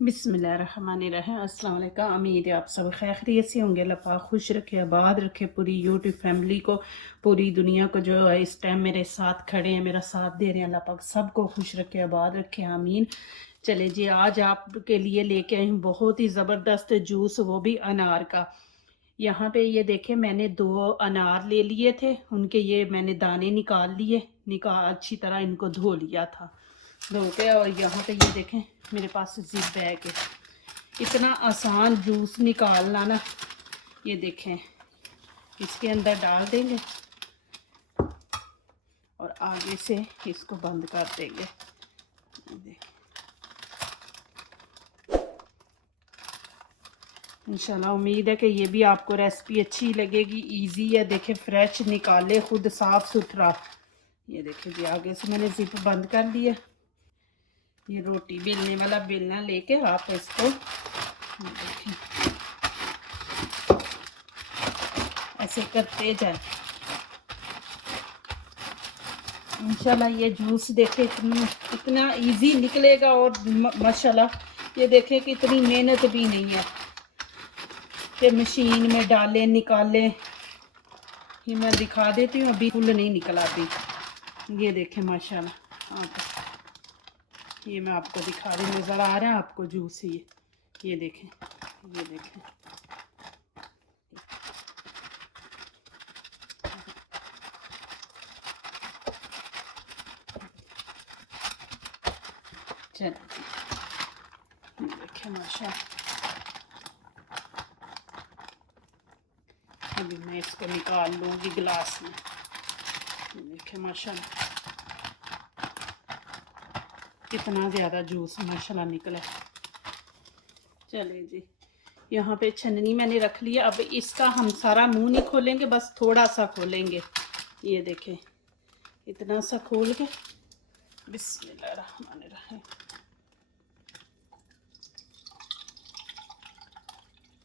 बिस्मिल्लाहिर्रहमानिर्रहीम। अस्सलाम वालेकुम। उम्मीद है आप सब खैरियत से होंगे। अल्लाह पाक खुश रखे, आबाद रखे पूरी यूट्यूब फैमिली को, पूरी दुनिया को। जो है इस टाइम मेरे साथ खड़े हैं, मेरा साथ दे रहे हैं, अल्लाह पाक सबको खुश रखे, आबाद रखे, आमीन। चले जी, आज आपके लिए लेके आई हूँ बहुत ही ज़बरदस्त जूस, वो भी अनार का। यहाँ पे ये देखें, मैंने 2 अनार ले लिए थे, उनके ये मैंने दाने निकाल लिए, अच्छी तरह इनको धो लिया था, धो के। और यहाँ पे ये देखें मेरे पास जिप बैग है। इतना आसान जूस निकालना ना, ये देखें, इसके अंदर डाल देंगे और आगे से इसको बंद कर देंगे। इंशाल्लाह उम्मीद है कि ये भी आपको रेसिपी अच्छी लगेगी। इजी है, देखें फ्रेश निकाले, खुद साफ़ सुथरा। ये देखें जी, आगे से मैंने जिप बंद कर दिया। ये रोटी बेलने वाला बेलना लेके आप इसको देखें ऐसे करते जाए। इंशाल्लाह ये जूस देखे इतना इजी निकलेगा। और माशाल्लाह ये देखें कि इतनी मेहनत भी नहीं है कि मशीन में डालें निकालें। ये मैं दिखा देती हूँ, अभी फुल नहीं निकला अभी। ये देखें माशाल्लाह, ये मैं आपको दिखा रही हूँ, नज़र आ रहा है आपको जूस? ये देखें, ये देखें। चलिए देखें माशाल्लाह। अभी मैं इसको निकाल लूँगी गिलास में। देखें माशाल्लाह कितना ज़्यादा जूस माशाल्लाह निकला। चले जी, यहाँ पे छन्नी मैंने रख लिया। अब इसका हम सारा मुंह नहीं खोलेंगे, बस थोड़ा सा खोलेंगे। ये देखें, इतना सा खोल के बिस्मिल्लाहिर्रहमानिर्रहीम।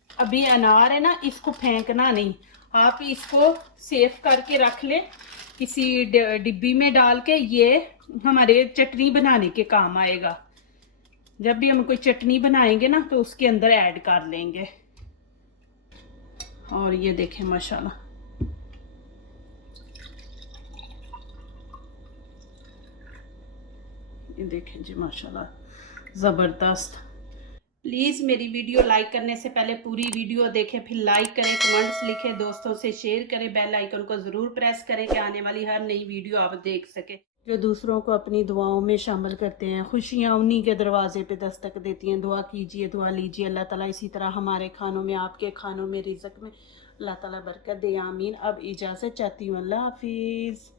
अभी अनार है ना, इसको फेंकना नहीं, आप इसको सेफ करके रख ले किसी डिब्बी में डाल के। ये हमारे चटनी बनाने के काम आएगा। जब भी हम कोई चटनी बनाएंगे ना तो उसके अंदर ऐड कर लेंगे। और ये देखें माशाल्लाह, ये देखें जी माशाल्लाह ज़बरदस्त। प्लीज़ मेरी वीडियो लाइक करने से पहले पूरी वीडियो देखें, फिर लाइक करें, कमेंट्स लिखें, दोस्तों से शेयर करें, बेल आइकन को ज़रूर प्रेस करें कि आने वाली हर नई वीडियो आप देख सकें। जो दूसरों को अपनी दुआओं में शामिल करते हैं, खुशियाँ उन्हीं के दरवाजे पे दस्तक देती हैं। दुआ कीजिए, दुआ लीजिए, अल्लाह ताला इसी तरह हमारे खानों में, आपके खानों में, रिज़्क़ में अल्लाह ताला बरकत दे, आमीन। अब इजाज़त चाहती हूँ, अल्लाह हाफिज़।